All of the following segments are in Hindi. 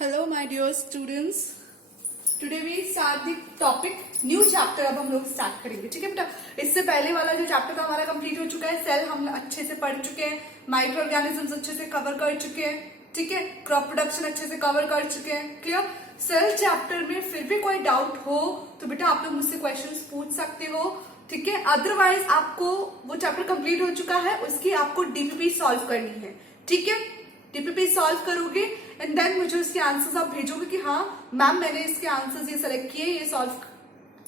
Hello my dear students. Today we start the topic new chapter. अब हम लोग स्टार्ट करेंगे. ठीक है बेटा. इससे पहले वाला जो चैप्टर था हमारा कंप्लीट हो चुका है. सेल हम अच्छे से पढ़ चुके हैं. माइक्रो ऑर्गेनिजम्स अच्छे से कवर कर चुके हैं. ठीक है. क्रॉप प्रोडक्शन अच्छे से कवर कर चुके हैं. क्लियर. सेल चैप्टर में फिर भी कोई डाउट हो तो बेटा आप लोग मुझसे क्वेश्चंस पूछ सकते हो. ठीक है. अदरवाइज आपको वो चैप्टर कंप्लीट हो चुका है, उसकी आपको डीपीपी सॉल्व करनी है. ठीक है. डीपीपी सॉल्व करोगे एंड देन मुझे उसके आंसर्स आप भेजोगे कि हाँ मैम मैंने इसके आंसर्स ये सेलेक्ट किए, ये सॉल्व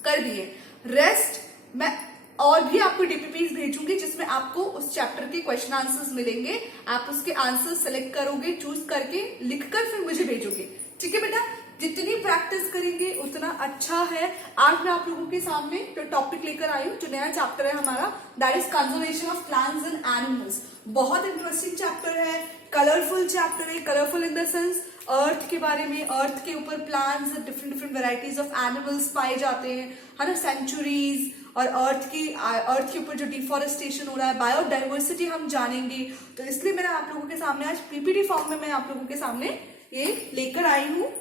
कर दिए. रेस्ट मैं और भी आपको डीपीपीज भेजूंगी जिसमें आपको उस चैप्टर के क्वेश्चन आंसर्स मिलेंगे. आप उसके आंसर्स सेलेक्ट करोगे, चूज करके लिखकर फिर मुझे भेजोगे. ठीक है बेटा. जितनी प्रैक्टिस करेंगे उतना अच्छा है. आज मैं आप लोगों के सामने जो टॉपिक लेकर आई हूँ, जो नया चैप्टर है हमारा, that is conservation of plants and animals. बहुत इंटरेस्टिंग चैप्टर है, कलरफुल चैप्टर है. कलरफुल इन द सेंस अर्थ के बारे में, अर्थ के ऊपर plants, different different varieties of animals पाए जाते हैं, है ना. सेंचुरीज और अर्थ के ऊपर जो डिफॉरेस्टेशन हो रहा है, बायोडाइवर्सिटी हम जानेंगे. तो इसलिए मैंने आप लोगों के सामने आज पीपीटी फॉर्म में मैं आप लोगों के सामने ये लेकर आई हूँ,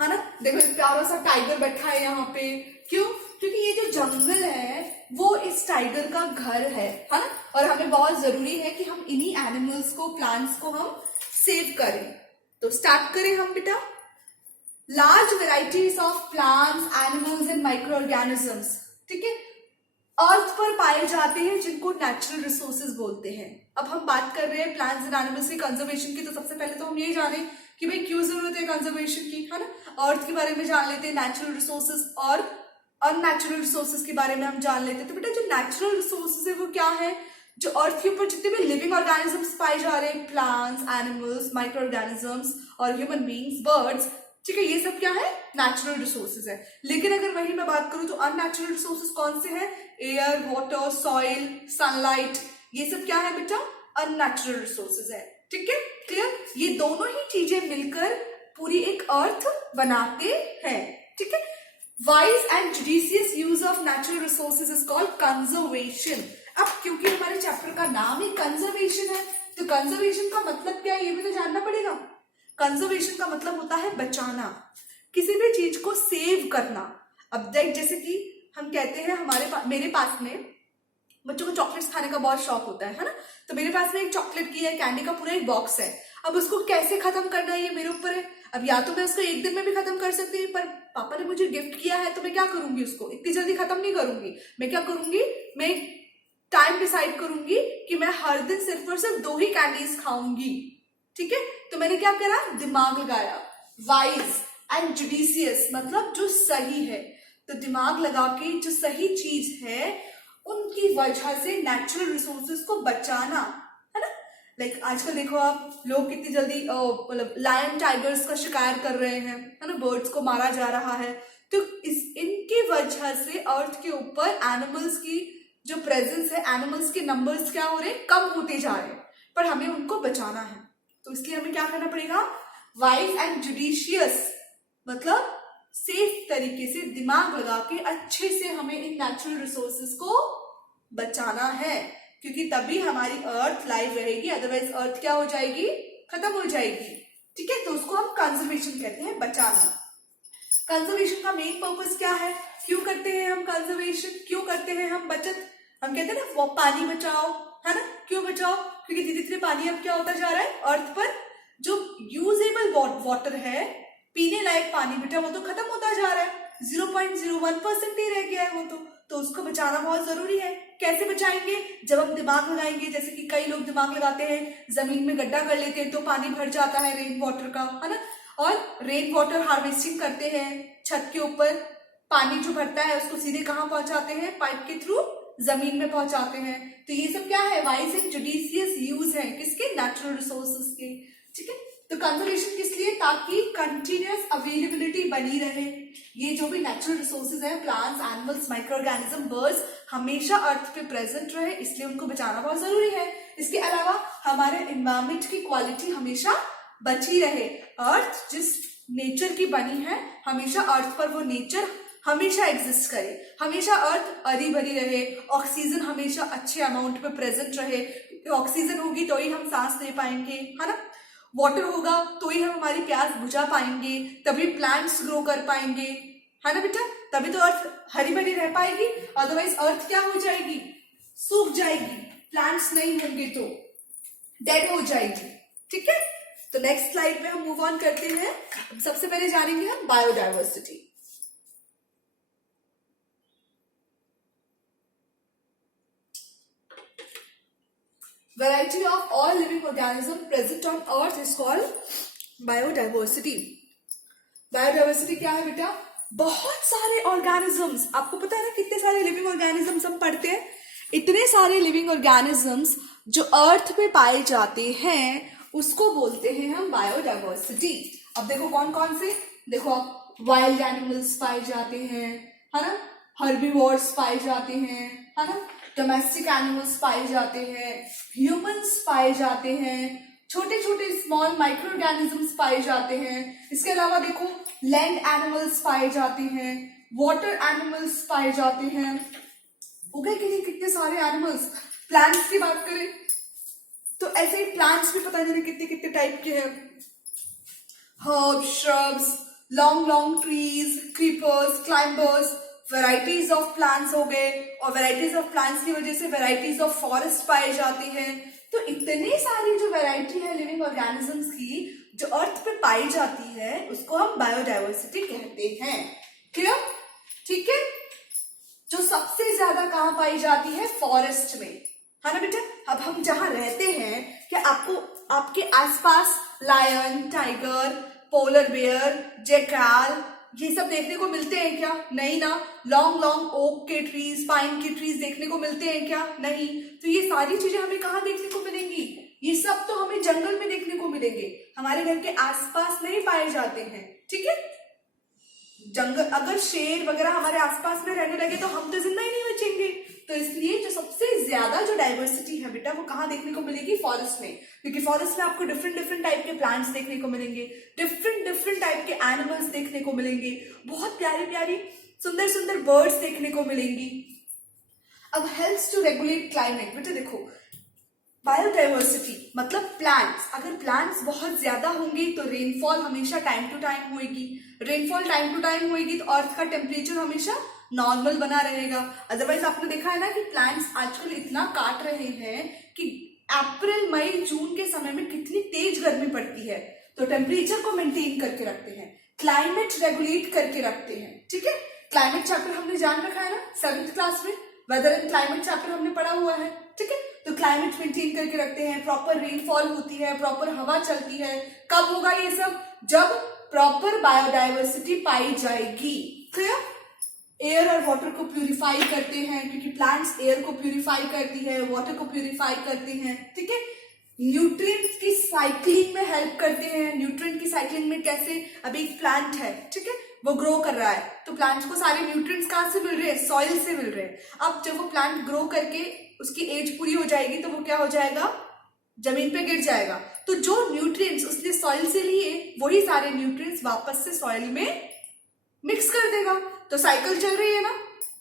है ना. देखो प्यारा सा टाइगर बैठा है यहाँ पे. क्यों? क्योंकि ये जो जंगल है वो इस टाइगर का घर है ना. और हमें बहुत जरूरी है कि हम इन्हीं एनिमल्स को, प्लांट्स को हम सेव करें. तो स्टार्ट करें हम बेटा. Large varieties of plants, animals and micro organisms. ठीक है. अर्थ पर पाए जाते हैं जिनको नेचुरल रिसोर्सेज बोलते हैं. अब हम बात कर रहे हैं प्लांट्स एंड एनिमल्स की कंजर्वेशन की. तो सबसे पहले तो हम ये जाने कि भाई क्यों जरूरत है कंजर्वेशन की, है ना. अर्थ के बारे में जान लेते हैं, नेचुरल रिसोर्सेज और अननेचुरल रिसोर्सेज के बारे में हम जान लेते हैं. तो बेटा जो नेचुरल रिसोर्सेज है वो क्या है? जो अर्थ के ऊपर जितने भी लिविंग ऑर्गेनिजम्स पाए जा रहे हैं, प्लांट्स, एनिमल्स, माइक्रो ऑर्गेनिजम्स और ह्यूमन बींग्स, बर्ड्स, ठीक है, ये सब क्या है? नेचुरल रिसोर्सेज है. लेकिन अगर वही मैं बात करूं तो अननेचुरल रिसोर्सेज कौन से हैं? एयर, वाटर, सॉइल, सनलाइट, ये सब क्या है बेटा? अननेचुरल रिसोर्सेज है. ठीक है. क्लियर. ये दोनों ही चीजें मिलकर पूरी एक अर्थ बनाते हैं. ठीक है. Wise and judicious use of natural resources is called conservation. अब क्योंकि हमारे चैप्टर का नाम ही कंजर्वेशन है, तो कंजर्वेशन का मतलब क्या है ये भी तो जानना पड़ेगा. कंजर्वेशन का मतलब होता है बचाना, किसी भी चीज को सेव करना. अब देख, जैसे कि हम कहते हैं मेरे पास में बच्चों को चॉकलेट्स खाने का बहुत शौक होता है ना. तो मेरे पास में एक चॉकलेट की है, कैंडी का पूरा एक बॉक्स है. अब उसको कैसे खत्म करना है ये मेरे ऊपर है. अब या तो मैं उसको एक दिन में भी खत्म कर सकती हूँ, पर पापा ने मुझे गिफ्ट किया है तो मैं क्या करूंगी, उसको इतनी जल्दी खत्म नहीं करूंगी. मैं क्या करूंगी, मैं टाइम डिसाइड करूंगी कि मैं हर दिन सिर्फ और सिर्फ 2 ही कैंडीज खाऊंगी. ठीक है. तो मैंने क्या करा, दिमाग लगाया. वाइज एंड जुडिशियस मतलब जो सही है. तो दिमाग लगा के जो सही चीज है उनकी वजह से नेचुरल रिसोर्सेज को बचाना, है ना. लाइक आजकल देखो आप, लोग कितनी जल्दी मतलब लायन, टाइगर्स का शिकार कर रहे हैं, है ना. बर्ड्स को मारा जा रहा है. तो इनकी वजह से अर्थ के ऊपर एनिमल्स की जो प्रेजेंस है, एनिमल्स के नंबर्स क्या हो रहे हैं, कम होते जा रहे हैं. पर हमें उनको बचाना है. तो इसलिए हमें क्या करना पड़ेगा, वाइज एंड जुडिशियस मतलब सेफ तरीके से दिमाग लगा के अच्छे से हमें इन नेचुरल रिसोर्सेज को बचाना है, क्योंकि तभी हमारी अर्थ लाइव रहेगी. अदरवाइज अर्थ क्या हो जाएगी, खत्म हो जाएगी. ठीक है. तो उसको हम कंजर्वेशन कहते हैं, बचाना. कंजर्वेशन का मेन पर्पस क्या है? क्यों करते हैं हम कंजर्वेशन, क्यों करते हैं हम बचत? हम कहते हैं ना वो पानी बचाओ, है ना. क्यों बचाओ? क्योंकि धीरे धीरे पानी अब क्या होता जा रहा है, अर्थ पर जो यूजेबल वाटर है, पीने लायक पानी बेटा, वो तो खत्म होता जा रहा है. 0.01% ही रह गया है वो तो उसको बचाना बहुत जरूरी है. कैसे बचाएंगे? जब हम दिमाग लगाएंगे. जैसे कि कई लोग दिमाग लगाते हैं, जमीन में गड्ढा कर लेते हैं तो पानी भर जाता है रेन वाटर का, है ना. और रेन वाटर हार्वेस्टिंग करते हैं, छत के ऊपर पानी जो भरता है उसको सीधे कहाँ पहुंचाते हैं, पाइप के थ्रू जमीन में पहुंचाते हैं. तो ये सब क्या है, वाइज एंड जुडिशियस यूज है किसके, नेचुरल रिसोर्सेज के. ठीक है. तो कंजर्वेशन किस लिए, ताकि कंटिन्यूअस अवेलेबिलिटी बनी रहे. ये जो भी नेचुरल रिसोर्सेज है, plants, animals, micro organism, birds, हमेशा अर्थ पे प्रेजेंट रहे, इसलिए उनको बचाना बहुत जरूरी है. इसके अलावा हमारे एनवायरमेंट की क्वालिटी हमेशा बची रहे. अर्थ जिस नेचर की बनी है, हमेशा अर्थ पर वो नेचर हमेशा एग्जिस्ट करे, हमेशा अर्थ हरी भरी रहे, ऑक्सीजन हमेशा अच्छे अमाउंट पे प्रेजेंट रहे. ऑक्सीजन होगी तो ही हम सांस ले पाएंगे, है ना. वाटर होगा तो ही हम हमारी प्यास बुझा पाएंगे, तभी प्लांट्स ग्रो कर पाएंगे, है ना बेटा, तभी तो अर्थ हरी भरी रह पाएगी। अदरवाइज अर्थ क्या हो जाएगी, सूख जाएगी, प्लांट्स नहीं होंगे तो डेड हो जाएगी। ठीक है, तो नेक्स्ट स्लाइड में हम मूव ऑन करते हैं। सबसे पहले जानेंगे हम biodiversity. Variety of all living organisms present on earth is called biodiversity. Biodiversity क्या है बेटा, बहुत सारे ऑर्गेनिजम्स, आपको पता है ना कितने सारे लिविंग ऑर्गेनिजम्स हम पढ़ते हैं, इतने सारे लिविंग ऑर्गेनिजम्स जो अर्थ पे पाए जाते हैं उसको बोलते हैं हम बायोडाइवर्सिटी। अब देखो कौन कौन से, देखो आप वाइल्ड एनिमल्स पाए जाते हैं, है ना, हर्बीवोर्स पाए जाते हैं, है ना, डोमेस्टिक एनिमल्स पाए जाते हैं, ह्यूमंस पाए जाते हैं, छोटे छोटे स्मॉल माइक्रो ऑर्गेनिजम्स पाए जाते हैं। इसके अलावा देखो लैंड एनिमल्स पाए जाते हैं, वाटर एनिमल्स पाए जाते हैं। हो गए कि नहीं कितने सारे एनिमल्स। प्लांट्स की बात करें तो ऐसे ही प्लांट्स भी पता नहीं कितने कितने टाइप के हैं, herb, shrubs, long long trees, creepers, climbers, varieties of plants हो गए, और वेराइटीज ऑफ प्लांट्स की वजह से वेराइटीज ऑफ फॉरेस्ट पाए जाते हैं। तो इतनी सारी जो वेराइटी है लिविंग ऑर्गेनिजम्स की जो अर्थ पे पाई जाती है उसको हम बायोडाइवर्सिटी कहते हैं। क्लियर, ठीक है। जो सबसे ज्यादा कहां पाई जाती है, फॉरेस्ट में, है ना बेटा। अब हम जहां रहते हैं, क्या आपको आपके आसपास lion, tiger, polar bear, jackal ये सब देखने को मिलते हैं क्या? नहीं ना। लॉन्ग लॉन्ग ओक के ट्रीज, पाइन के ट्रीज देखने को मिलते हैं क्या? नहीं। तो ये सारी चीजें हमें कहाँ देखने को मिलेंगी? ये सब तो हमें जंगल में देखने को मिलेंगे, हमारे घर के आसपास नहीं पाए जाते हैं। ठीक है, जंगल अगर शेर वगैरह हमारे आसपास में रहने लगे तो हम तो जिंदा ही नहीं बचेंगे। तो इसलिए जो सबसे ज्यादा जो डाइवर्सिटी है बेटा वो कहाँ देखने को मिलेगी? फॉरेस्ट में, क्योंकि फॉरेस्ट में आपको डिफरेंट डिफरेंट टाइप के प्लांट्स देखने को मिलेंगे, डिफरेंट डिफरेंट टाइप के एनिमल्स देखने को मिलेंगे, बहुत प्यारी प्यारी सुंदर सुंदर बर्ड्स देखने को मिलेंगी। अब हेल्प्स टू रेगुलेट क्लाइमेट। बेटा देखो, बायोडाइवर्सिटी मतलब प्लांट्स, अगर प्लांट्स बहुत ज्यादा होंगे तो रेनफॉल हमेशा टाइम टू टाइम होगी, रेनफॉल टाइम टू टाइम होगी तो अर्थ का टेम्परेचर हमेशा नॉर्मल बना रहेगा। अदरवाइज आपने देखा है ना कि प्लांट्स आजकल इतना काट रहे हैं कि अप्रैल, मई, जून के समय में कितनी तेज गर्मी पड़ती है। तो टेम्परेचर को मेंटेन करके रखते हैं, क्लाइमेट रेगुलेट करके रखते हैं। ठीक है, क्लाइमेट चैप्टर हमने जान रखा है ना 7th क्लास में, वेदर एंड क्लाइमेट चैप्टर हमने पढ़ा हुआ है। ठीक है, तो क्लाइमेट मेंटेन करके रखते हैं, प्रॉपर रेनफॉल होती है, प्रॉपर हवा चलती है। कब होगा ये सब? जब प्रॉपर बायोडाइवर्सिटी पाई जाएगी। क्लियर, एयर और वाटर को प्यूरिफाई करते हैं, क्योंकि प्लांट्स एयर को प्यूरिफाई करती है, वाटर को प्यूरिफाई करती हैं। ठीक है, न्यूट्रिएंट्स की साइक्लिंग में हेल्प करते हैं। न्यूट्रिएंट की साइक्लिंग में कैसे? अभी एक प्लांट है, ठीक है, वो ग्रो कर रहा है तो प्लांट्स को सारे न्यूट्रिएंट्स कहाँ से मिल रहे हैं? सॉइल से मिल रहे हैं। अब जब वो प्लांट ग्रो करके उसकी एज पूरी हो जाएगी तो वो क्या हो जाएगा? जमीन पे गिर जाएगा। तो जो न्यूट्रिएंट्स उसने सॉइल से लिए वही सारे न्यूट्रिएंट्स वापस से सॉइल में मिक्स कर देगा। तो साइकिल चल रही है ना,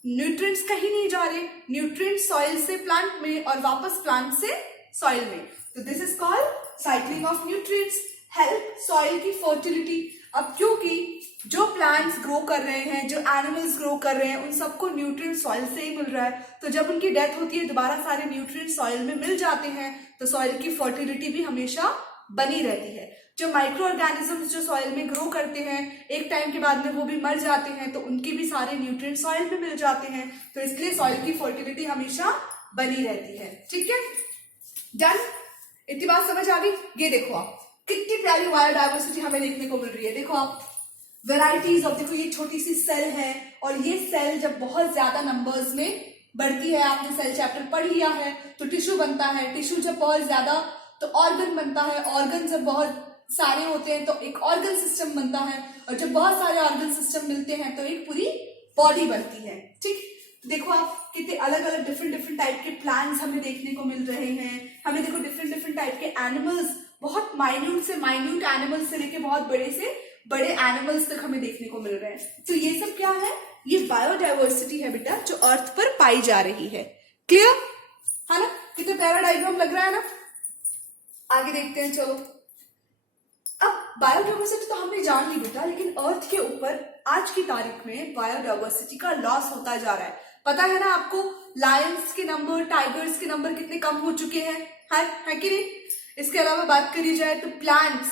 न्यूट्रिएंट्स कहीं नहीं जा रहे, न्यूट्रिएंट्स सॉइल से प्लांट में और वापस प्लांट से सॉइल में। तो this is called cycling of nutrients, help soil की फर्टिलिटी। अब क्योंकि जो प्लांट्स ग्रो कर रहे हैं, जो एनिमल्स ग्रो कर रहे हैं, उन सबको न्यूट्रिएंट सॉइल से ही मिल रहा है, तो जब उनकी डेथ होती है दोबारा सारे न्यूट्रिएंट सॉइल में मिल जाते हैं, तो सॉइल की फर्टिलिटी भी हमेशा बनी रहती है। जो माइक्रो ऑर्गेनिजम्स जो सॉइल में ग्रो करते हैं, एक टाइम के बाद में वो भी मर जाते हैं, तो उनके भी सारे न्यूट्रिएंट सॉइल में मिल जाते हैं, तो इसलिए सॉइल की फर्टिलिटी हमेशा बनी रहती है। ठीक है, डन, इतनी बात समझ आ गई। ये देखो आप कितनी प्यारी बायोडाइवर्सिटी हमें देखने को मिल रही है। देखो आप वेराइटीज ऑफ, देखो ये छोटी सी सेल है और ये सेल जब बहुत ज्यादा नंबर्स में बढ़ती है, आपने सेल चैप्टर पढ़ लिया है, तो टिश्यू बनता है, टिश्यू जब बहुत ज्यादा तो ऑर्गन बनता है, ऑर्गन जब बहुत सारे होते हैं तो एक ऑर्गन सिस्टम बनता है, और जब बहुत सारे ऑर्गन सिस्टम मिलते हैं तो एक पूरी बॉडी बनती है। ठीक, देखो आप कितने अलग अलग डिफरेंट डिफरेंट टाइप के प्लांट्स हमें देखने को मिल रहे हैं। हमें देखो डिफरेंट डिफरेंट टाइप के एनिमल्स, बहुत माइन्यूट से माइन्यूट एनिमल्स से लेके बहुत बड़े से बड़े एनिमल्स तक हमें देखने को मिल रहे हैं। तो ये सब क्या है? ये बायोडाइवर्सिटी है बेटा, जो अर्थ पर पाई जा रही है। क्लियर है ना? कितना प्यारा डायग्राम लग रहा है ना। आगे देखते हैं, चलो। बायोडाइवर्सिटी तो हमने जान ली बेटा, लेकिन अर्थ के ऊपर आज की तारीख में बायोडाइवर्सिटी का लॉस होता जा रहा है। पता है ना आपको, लायंस के नंबर, टाइगर्स के नंबर कितने कम हो चुके हैं, है कि नहीं। इसके अलावा बात करी जाए तो प्लांट्स,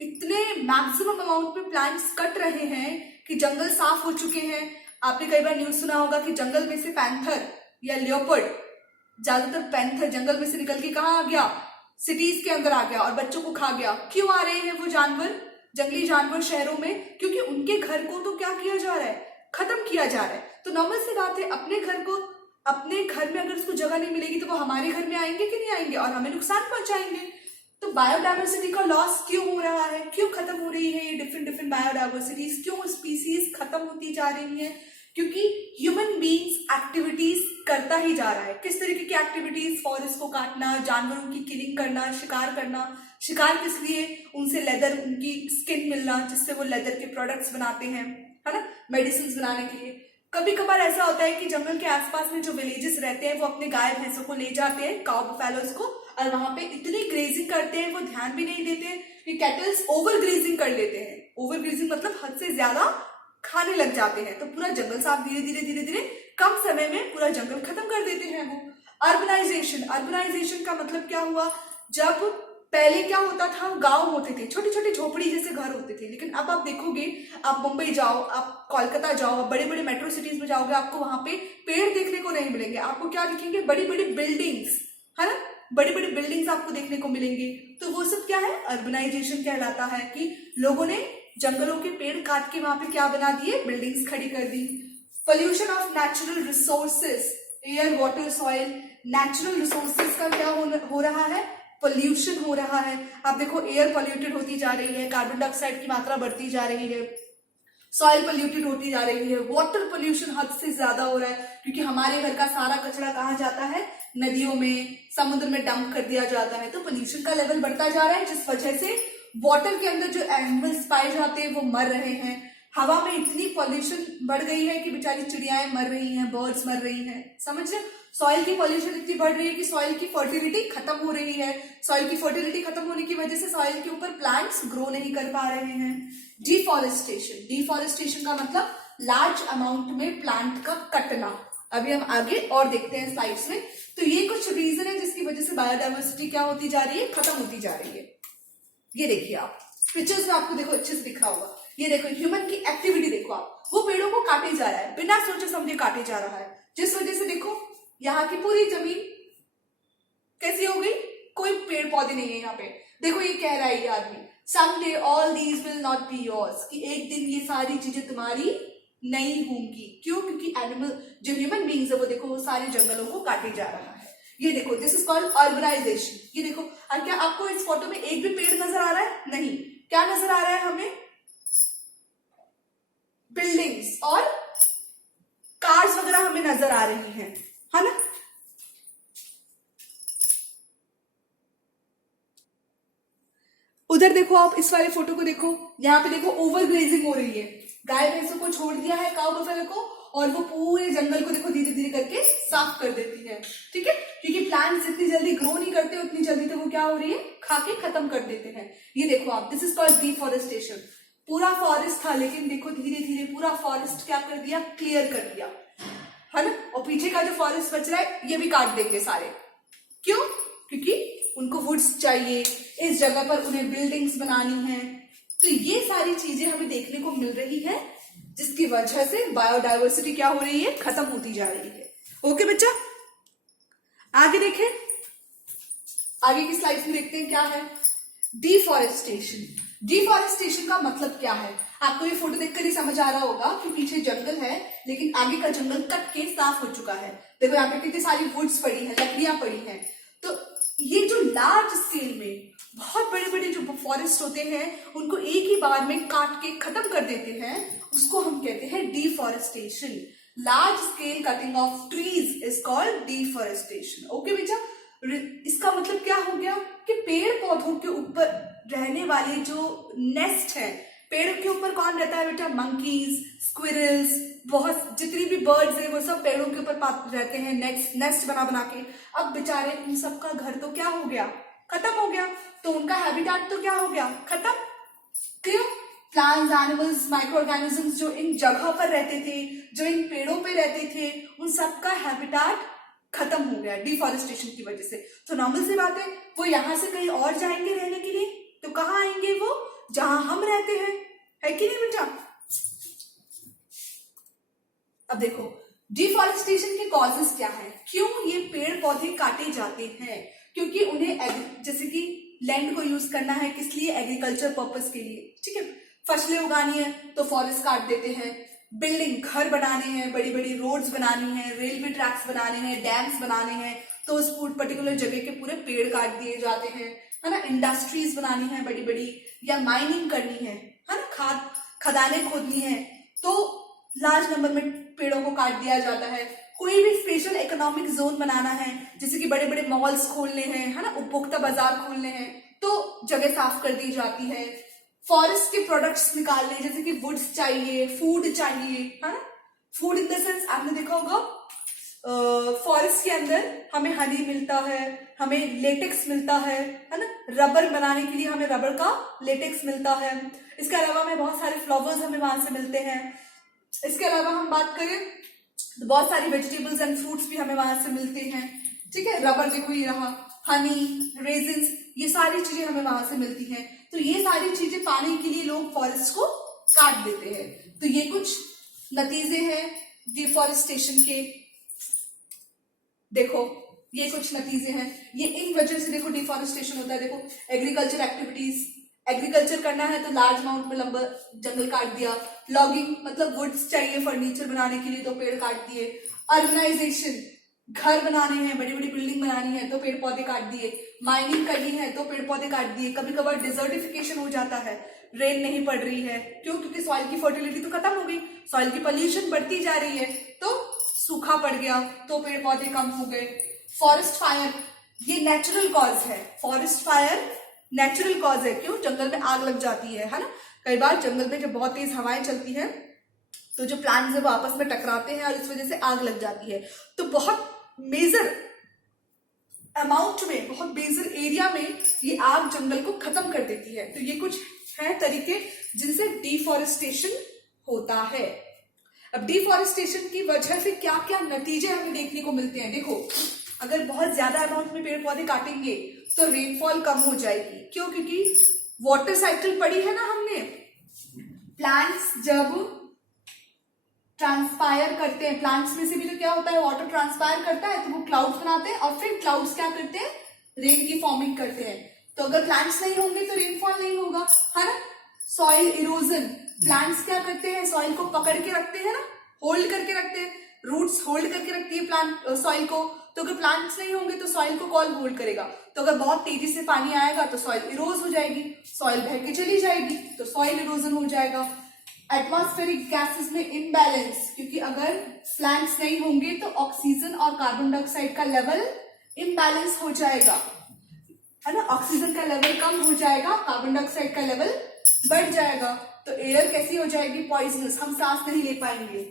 इतने मैक्सिमम अमाउंट में प्लांट्स कट रहे हैं कि जंगल साफ हो चुके हैं। आपने कई बार न्यूज सुना होगा कि जंगल में से पैंथर या लियोपर्ड, ज्यादातर पैंथर जंगल में से निकल के कहाँ आ गया, सिटीज के अंदर आ गया और बच्चों को खा गया। क्यों आ रहे हैं वो जानवर, जंगली जानवर शहरों में? क्योंकि उनके घर को तो क्या किया जा रहा है, खत्म किया जा रहा है। तो नॉर्मल सी बात है, अपने घर में अगर उसको जगह नहीं मिलेगी तो वो हमारे घर में आएंगे कि नहीं आएंगे और हमें नुकसान पहुंचाएंगे। तो बायोडाइवर्सिटी का लॉस क्यों हो रहा है, क्यों खत्म हो रही है ये डिफरेंट बायोडाइवर्सिटीज, क्यों स्पीसीज खत्म होती जा रही है? क्योंकि ह्यूमन बीइंग्स एक्टिविटीज करता ही जा रहा है। किस तरीके की एक्टिविटीज? फॉरेस्ट को काटना, जानवरों की किलिंग करना, शिकार करना। शिकार किस लिए? उनसे लेदर, उनकी स्किन मिलना, जिससे वो लेदर के प्रोडक्ट्स बनाते हैं, है ना, मेडिसिन बनाने के लिए। कभी कभार ऐसा होता है कि जंगल के आसपास में जो विलेजेस रहते हैं वो अपने गाय भैंसों को ले जाते हैं, काउ बफेलोज को, और वहां पे इतनी ग्रेजिंग करते हैं, वो ध्यान भी नहीं देते कि कैटल्स ओवर ग्रेजिंग कर लेते हैं। ओवर ग्रेजिंग मतलब हद से ज्यादा खाने लग जाते हैं, तो पूरा जंगल साफ धीरे धीरे कम समय में पूरा जंगल खत्म कर देते हैं वो। अर्बनाइजेशन का मतलब क्या हुआ? जब पहले क्या होता था, गांव होते थे, छोटे छोटे झोपड़ी जैसे घर होते थे, लेकिन अब आप देखोगे, आप मुंबई जाओ, आप कोलकाता जाओ, बड़े बड़े मेट्रो सिटीज में जाओगे, आपको वहां पे पेड़ देखने को नहीं मिलेंगे। आपको क्या दिखेंगे? बड़ी बड़ी बिल्डिंग्स, है ना, बड़ी बड़ी बिल्डिंग्स आपको देखने को मिलेंगे। तो वो सब क्या है? अर्बनाइजेशन कहलाता है कि लोगों ने जंगलों के पेड़ काट के वहां पे क्या बना दिए? बिल्डिंग्स खड़ी कर दी। Pollution of natural resources, air, water, soil, natural resources का क्या हो रहा है? पोल्यूशन हो रहा है। आप देखो, एयर पोल्यूटेड होती जा रही है, कार्बन डाइऑक्साइड की मात्रा बढ़ती जा रही है, सॉइल पोल्यूटेड होती जा रही है, वाटर पोल्यूशन हद से ज्यादा हो रहा है, क्योंकि हमारे घर का सारा कचरा कहाँ जाता है? नदियों में, समुद्र में डंप कर दिया जाता है। तो पोल्यूशन का लेवल बढ़ता जा रहा है, जिस वजह से वाटर के अंदर जो एनिमल्स पाए जाते हैं वो मर रहे हैं। हवा में इतनी पॉल्यूशन बढ़ गई है कि बेचारी चिड़ियाएं मर रही हैं, बर्ड्स मर रही हैं, समझ रहे? सॉइल की पॉल्यूशन इतनी बढ़ रही है कि सॉइल की फर्टिलिटी खत्म हो रही है। सॉइल की फर्टिलिटी खत्म होने की वजह से सॉइल के ऊपर प्लांट्स ग्रो नहीं कर पा रहे हैं। डिफॉरेस्टेशन का मतलब लार्ज अमाउंट में प्लांट का कटना। अभी हम आगे और देखते हैं स्लाइड्स में। तो ये कुछ रीजन है जिसकी वजह से बायोडाइवर्सिटी क्या होती जा रही है? खत्म होती जा रही है। ये देखिए, आप पिक्चर्स में आपको देखो अच्छे से दिख रहा होगा। ये देखो, ह्यूमन की एक्टिविटी देखो आप, वो पेड़ों को काटे जा रहा है, बिना सोचे समझे काटे जा रहा है, जिस वजह से देखो यहाँ की पूरी जमीन कैसी हो गई? कोई पेड़ पौधे नहीं है यहाँ पे। देखो ये कह रहा है ये आदमी, someday all these will not be yours, कि एक दिन ये सारी चीजें तुम्हारी नहीं होंगी। क्यों? क्योंकि एनिमल, जो ह्यूमन बींग्स है, वो देखो वो सारे जंगलों को काटे जा रहा है। ये देखो, दिस इज कॉल्ड अर्बनाइजेशन। ये देखो, और क्या आपको इस फोटो में एक भी पेड़ नजर आ रहा है? नहीं। क्या नजर आ रहा है हमें? बिल्डिंग्स और कार्स वगैरह हमें नजर आ रही हैं, है ना। उधर देखो, आप इस वाले फोटो को देखो, यहाँ पे देखो ओवर ग्रेजिंग हो रही है, गाय भैंसों को छोड़ दिया है, काऊ बफेलो को, और वो पूरे जंगल को देखो धीरे धीरे करके साफ कर देती है। ठीक है, क्योंकि प्लांट्स जितनी जल्दी ग्रो नहीं करते उतनी जल्दी तो वो क्या हो रही है? खा के खत्म कर देते हैं। ये देखो आप, दिस इज कॉल्ड डिफॉरेस्टेशन। पूरा फॉरेस्ट था, लेकिन देखो धीरे धीरे पूरा फॉरेस्ट क्या कर दिया? क्लियर कर दिया, है ना। और पीछे का जो फॉरेस्ट बच रहा है ये भी काट देंगे सारे। क्यों? क्योंकि उनको वुड्स चाहिए, इस जगह पर उन्हें बिल्डिंग्स बनानी है। तो ये सारी चीजें हमें देखने को मिल रही है, जिसकी वजह से बायोडाइवर्सिटी क्या हो रही है? खत्म होती जा रही है। ओके बच्चा, आगे देखें, आगे की स्लाइड्स में देखते हैं क्या है। डिफॉरेस्टेशन। डिफॉरेस्टेशन का मतलब क्या है? आपको ये फोटो देखकर ही समझ आ रहा होगा कि पीछे जंगल है, लेकिन आगे का जंगल कट के साफ हो चुका है। देखो यहाँ पे कितनी सारी वुड्स पड़ी है, लकड़ियां पड़ी हैं। तो ये जो लार्ज स्केल में बहुत बड़े बड़े जो फॉरेस्ट होते हैं, उनको एक ही बार में काट के खत्म कर देते हैं, उसको हम कहते हैं deforestation. Large scale cutting of trees is called deforestation. Okay बेटा, इसका मतलब क्या हो गया कि पेड़ पौधों के ऊपर रहने वाले जो नेस्ट है, पेड़ों के ऊपर कौन रहता है बेटा? मंकीज, स्क्विरल्स, बहुत जितनी भी बर्ड्स है वो सब पेड़ों के ऊपर रहते हैं, नेस्ट बना बना के। अब बेचारे उन सबका घर तो क्या हो गया? खत्म हो गया। तो उनका हैबिटेट तो क्या हो गया? खत्म। क्यों? प्लांट्स, एनिमल्स, माइक्रो ऑर्गेनिजम्स जो इन जगह पर रहते थे, जो इन पेड़ों पे रहते थे, उन सबका हैबिटाट खत्म हो गया डिफॉरेस्टेशन की वजह से। तो नॉर्मल सी बात है, वो यहां से कहीं और जाएंगे रहने के लिए, तो कहाँ आएंगे? वो जहां हम रहते हैं, है कि नहीं बेटा? अब देखो डिफॉरेस्टेशन के कॉजेस क्या है, क्यों ये पेड़ पौधे काटे जाते हैं? क्योंकि उन्हें जैसे कि लैंड को यूज करना है, किस लिए? एग्रीकल्चर पर्पस के लिए, ठीक है। फसलें उगानी है तो फॉरेस्ट काट देते हैं, बिल्डिंग, घर बनाने हैं, बड़ी बड़ी रोड्स बनानी है, रेलवे ट्रैक्स बनाने हैं, डैम्स बनाने हैं, तो उस पर्टिकुलर जगह के पूरे पेड़ काट दिए जाते हैं, है ना। इंडस्ट्रीज बनानी है बड़ी बड़ी, या माइनिंग करनी है ना, खदानें खोदनी है, तो लार्ज नंबर में पेड़ों को काट दिया जाता है। कोई भी स्पेशल इकोनॉमिक जोन बनाना है, जैसे कि बड़े बड़े मॉल्स खोलने हैं, है ना, उपभोक्ता बाजार खोलने हैं, तो जगह साफ कर दी जाती है। फॉरेस्ट के प्रोडक्ट्स निकालने, जैसे कि वुड्स चाहिए, फूड चाहिए, है ना। फूड इन द सेंस आपने देखा होगा फॉरेस्ट के अंदर हमें हनी मिलता है, हमें लेटेक्स मिलता है ना। रबर बनाने के लिए हमें रबर का लेटेक्स मिलता है। इसके अलावा हमें बहुत सारे फ्लावर्स हमें वहां से मिलते हैं। इसके अलावा हम बात करें तो बहुत सारी वेजिटेबल्स एंड फ्रूट्स भी हमें वहां से मिलते हैं, ठीक है। रबर देखो ये रहा, हनी, रेजिन्स, ये सारी चीजें हमें वहां से मिलती हैं। तो ये सारी चीजें पाने के लिए लोग फॉरेस्ट को काट देते हैं। तो ये कुछ नतीजे हैं डिफॉरेस्टेशन के। देखो ये कुछ नतीजे हैं, ये इन वजह से देखो डिफॉरेस्टेशन होता है। देखो एग्रीकल्चर एक्टिविटीज, एग्रीकल्चर करना है तो लार्ज अमाउंट में लंबा जंगल काट दिया। लॉगिंग मतलब वुड्स चाहिए फर्नीचर बनाने के लिए, तो पेड़ काट दिए। अर्बनाइजेशन, घर बनाने हैं, बड़ी बड़ी बिल्डिंग बनानी है, तो पेड़ पौधे काट दिए। माइनिंग करनी है तो पेड़ पौधे काट दिए। कभी कभार डिजर्टिफिकेशन हो जाता है, रेन नहीं पड़ रही है, क्यों? क्योंकि सॉइल की फर्टिलिटी तो खत्म हो गई, सॉइल की पॉल्यूशन बढ़ती जा रही है, तो सूखा पड़ गया, तो पेड़ पौधे कम हो गए। फॉरेस्ट फायर, ये नेचुरल कॉज है। फॉरेस्ट फायर नेचुरल कॉज है, क्यों? जंगल में आग लग जाती है ना। कई बार जंगल में जब बहुत तेज हवाएं चलती है तो जो प्लांट्स है वो आपस में टकराते हैं और इस वजह से आग लग जाती है। तो बहुत मेजर अमाउंट में, बहुत मेजर एरिया में ये आग जंगल को खत्म कर देती है। तो ये कुछ है तरीके जिनसे डिफॉरेस्टेशन होता है। अब डिफॉरेस्टेशन की वजह से क्या क्या नतीजे हमें देखने को मिलते हैं। देखो अगर बहुत ज्यादा अमाउंट में पेड़ पौधे काटेंगे तो रेनफॉल कम हो जाएगी, क्यों? क्योंकि वाटर साइकिल पढ़ी है ना हमने। प्लांट्स जब ट्रांसपायर करते हैं, प्लांट्स में से भी तो क्या होता है, वाटर ट्रांसपायर करता है, तो वो क्लाउड्स बनाते हैं और फिर क्लाउड्स क्या करते हैं, रेन की फॉर्मिंग करते हैं। तो अगर प्लांट्स नहीं होंगे तो रेनफॉल नहीं होगा, है ना। सॉइल इरोजन, प्लांट्स क्या करते हैं, सॉइल को पकड़ के रखते हैं ना, होल्ड करके रखते हैं, रूट्स होल्ड करके रखती है प्लांट सॉइल को। तो अगर प्लांट्स नहीं होंगे तो सॉइल को कौन होल्ड करेगा? तो अगर बहुत तेजी से पानी आएगा तो सॉइल इरोज हो जाएगी, सॉइल बह के चली जाएगी, तो सॉइल इरोजन हो जाएगा। एटमॉस्फेरिक गैसेस में इम्बैलेंस, क्योंकि अगर प्लांट्स नहीं होंगे तो ऑक्सीजन और कार्बन डाइऑक्साइड का लेवल इम्बैलेंस हो जाएगा, है ना। ऑक्सीजन का लेवल कम हो जाएगा, कार्बन डाइऑक्साइड का लेवल बढ़ जाएगा, तो एयर कैसी हो जाएगी, पॉइजनस, हम सांस नहीं ले पाएंगे।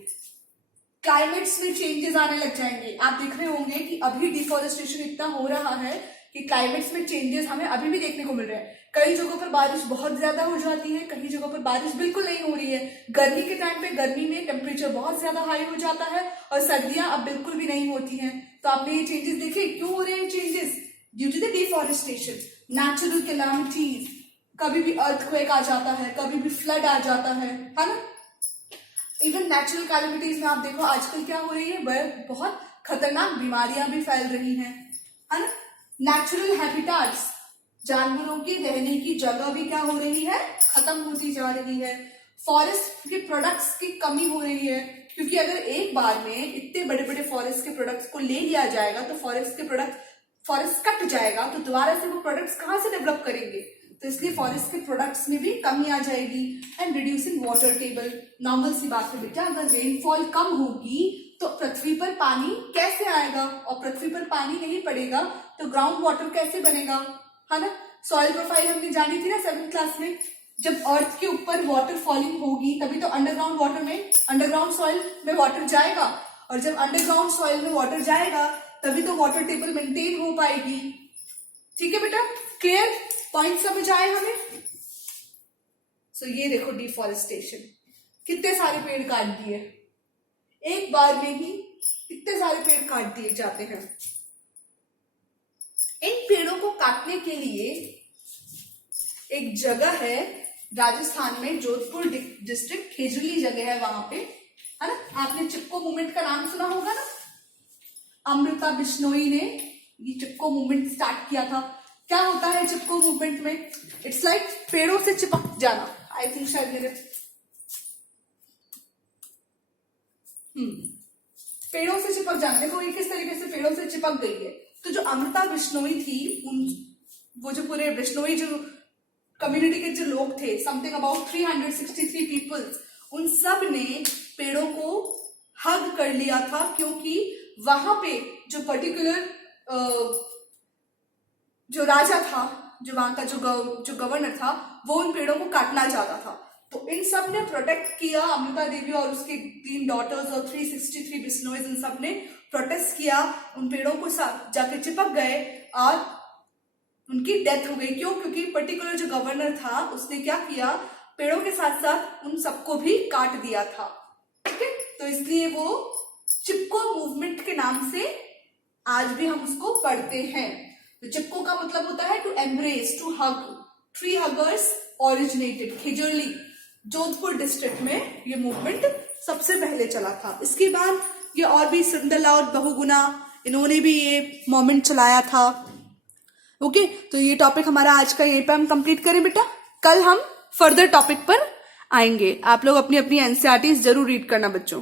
क्लाइमेट्स में चेंजेस आने लग जाएंगे। आप देख रहे होंगे कि अभी डिफॉरेस्टेशन इतना हो रहा है कि क्लाइमेट्स में चेंजेस हमें अभी भी देखने को मिल रहे हैं। कई जगहों पर बारिश बहुत ज्यादा हो जाती है, कई जगहों पर बारिश बिल्कुल नहीं हो रही है। गर्मी के टाइम पे गर्मी में टेम्परेचर बहुत ज्यादा हाई हो जाता है और सर्दियां अब बिल्कुल भी नहीं होती हैं। तो आपने ये चेंजेस देखे, क्यों हो रहे हैं changes? Due to the deforestation. Natural calamities, कभी भी अर्थक्वेक आ जाता है, कभी भी फ्लड आ जाता है ना। इवन नेचुरल कैलामिटीज में आप देखो आजकल क्या हो रही है, बहुत खतरनाक बीमारियां भी फैल रही हैं, है ना। नेचुरल हैबिटाट्स, जानवरों की रहने की जगह भी क्या हो रही है, खत्म होती जा रही है। फॉरेस्ट के प्रोडक्ट्स की कमी हो रही है, क्योंकि अगर एक बार में इतने बड़े बड़े फॉरेस्ट के प्रोडक्ट्स को ले लिया जाएगा तो फॉरेस्ट कट जाएगा, तो दोबारा से वो प्रोडक्ट्स कहां से डेवलप करेंगे? तो इसलिए फॉरेस्ट के प्रोडक्ट्स में भी कमी आ जाएगी। And reducing water table, normal सी बात है बेटा, अगर रेनफॉल कम होगी तो पृथ्वी पर पानी कैसे आएगा, और पृथ्वी पर पानी नहीं पड़ेगा तो ग्राउंड वाटर कैसे बनेगा, है ना। सॉइल प्रोफाइल हमने जानी थी ना 7th क्लास में, जब अर्थ के ऊपर वाटर फॉलिंग होगी तभी तो अंडरग्राउंड वाटर में, अंडरग्राउंड सॉइल में वाटर जाएगा, और जब अंडरग्राउंड सॉइल में वाटर जाएगा तभी तो वाटर टेबल मेंटेन हो पाएगी। ठीक है बेटा, क्लियर? पॉइंट समझ आए हमें? सो ये देखो डिफॉरेस्टेशन, कितने सारे पेड़ काट दिए एक बार में ही, कितने सारे पेड़ काट दिए जाते हैं। इन पेड़ों को काटने के लिए एक जगह है राजस्थान में, जोधपुर डिस्ट्रिक्ट, खेजड़ी जगह है वहां पे, है ना। आपने चिपको मूवमेंट का नाम सुना होगा ना, अमृता बिश्नोई ने ये चिपको मूवमेंट स्टार्ट किया था। क्या होता है चिपको मूवमेंट में? इट्स लाइक पेड़ों से चिपक जाना। आई थिंक शायद मेरे पेड़ों से चिपक जाना, देखो ये किस तरीके से पेड़ों से चिपक गई है। तो जो अमृता बिश्नोई थी, वो जो पूरे बिश्नोई जो कम्युनिटी के जो लोग थे, समथिंग अबाउट 363 पीपल्स, उन सब ने पेड़ों को हग कर लिया था, क्योंकि वहां पे जो पर्टिकुलर जो राजा था, जो वहां का जो गवर्नर था, वो उन पेड़ों को काटना चाहता था। तो इन सब ने प्रोटेक्ट किया, अमृता देवी और उसके 3 डॉटर्स और 363 बिश्नोईज, इन सब ने प्रोटेस्ट किया, उन पेड़ों को जाके चिपक गए और उनकी डेथ हो गई। क्यों? क्योंकि पर्टिकुलर जो गवर्नर था उसने क्या किया, पेड़ों के साथ साथ उन सबको भी काट दिया था। ठीक है, तो इसलिए वो चिपको मूवमेंट के नाम से आज भी हम उसको पढ़ते हैं। तो चिपको का मतलब होता है to embrace, to hug. Tree huggers originated Khejarli, Jodhpur district में ये मूवमेंट सबसे पहले चला था। इसके बाद ये और भी सुंदरलाल बहुगुणा, इन्होंने भी ये मूवमेंट चलाया था। ओके, तो ये टॉपिक हमारा आज का यहीं पे हम कंप्लीट करें बेटा। कल हम फर्दर टॉपिक पर आएंगे। आप लोग अपनी अपनी एनसीईआरटी जरूर रीड करना बच्चों।